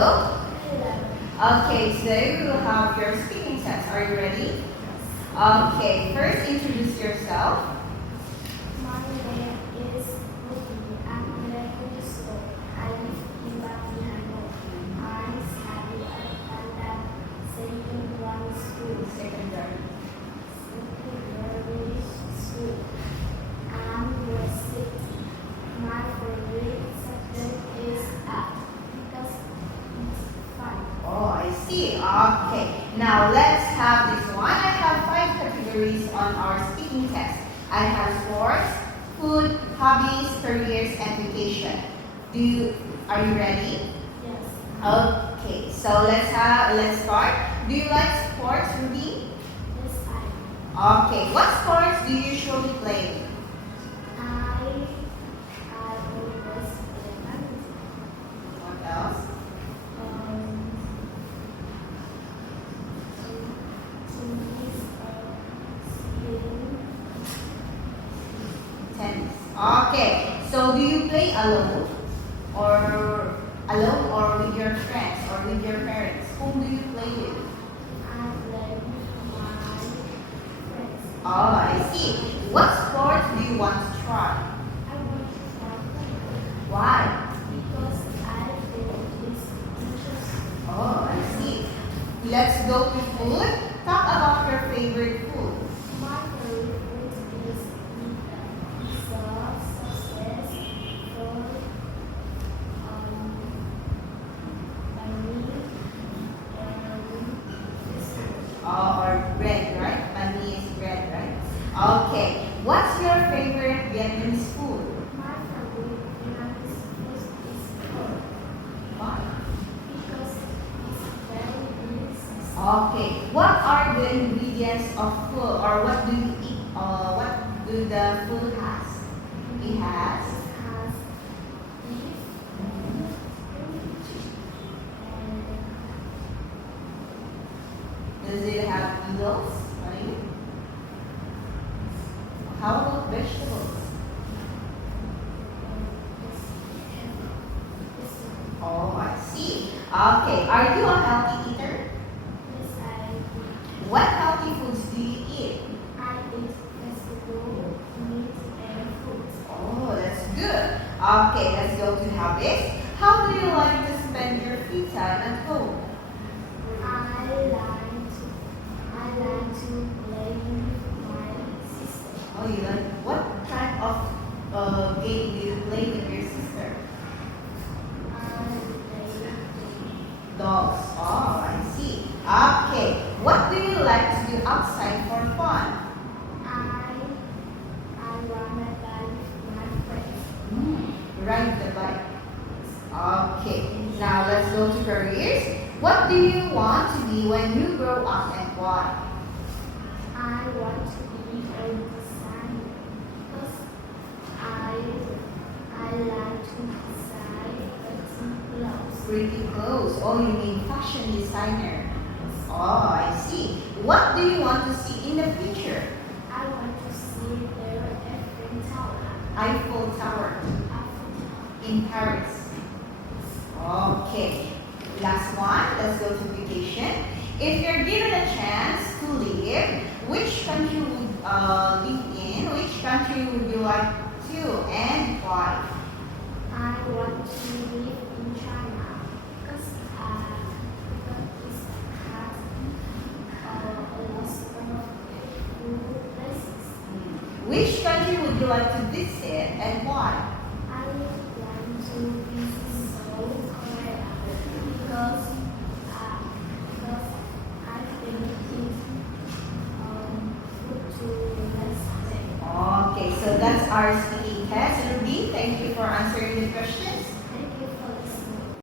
Hello. Hello. Okay, today we will have your speaking test. Are you ready? Okay, first introduce yourself. My name is Ruby. I'm 11 years old. I live in Birmingham. I'm studying at secondary school. Secondary. I'm grade 6. My favorite subject is art because it's fun. Oh, I see. Okay, now let's have this one. I have 5 categories on our speaking test. I have sports, food, hobbies, careers, and vacation. Are you ready? Yes. Okay, so let's start. Do you like sports, Ruby? Yes, Okay, what sports do you usually play? I always play badminton. What else? Tennis. Okay, so do you play or with your friends or with your parents? Whom do you play with? Oh, I see. What sport do you want to try? Why? Oh, I see. Let's go to food. Talk about your favorite food. Or bread, right? Banh mi is bread, right? Okay. What's your favorite Vietnamese food? Why? Okay. What are the ingredients of food, or what do you eat? What do the food has? It has. Does it have noodles? Right? How about vegetables? Oh, I see. Okay. Are you a healthy eater? What healthy foods do you eat? Oh, that's good. Okay, let's go to habits. How do you like to spend your free time at home? Oh, you like what kind of game do you play with your sister? Dogs. Oh, I see. Okay. What do you like to do outside for fun? Ride the bike. Okay. Now let's go to careers. What do you want to be when you grow up and why? I want to be a designer because I like to design clothes. Pretty clothes. Oh, you mean fashion designer. Oh, I see. What do you want to see in the future? I want to see the Eiffel Tower. Eiffel Tower in Paris. Okay. Last one. Let's go to vacation. If you're given a chance to live, which country would live in? Which country would you like to, and why? I want to live in China because it has a lot of cool places. Which country would you like to visit, and why? I want to visit Seoul, Korea because I think it's good to relax. Okay, so that's our speaking test. Ruby, thank you for answering the question.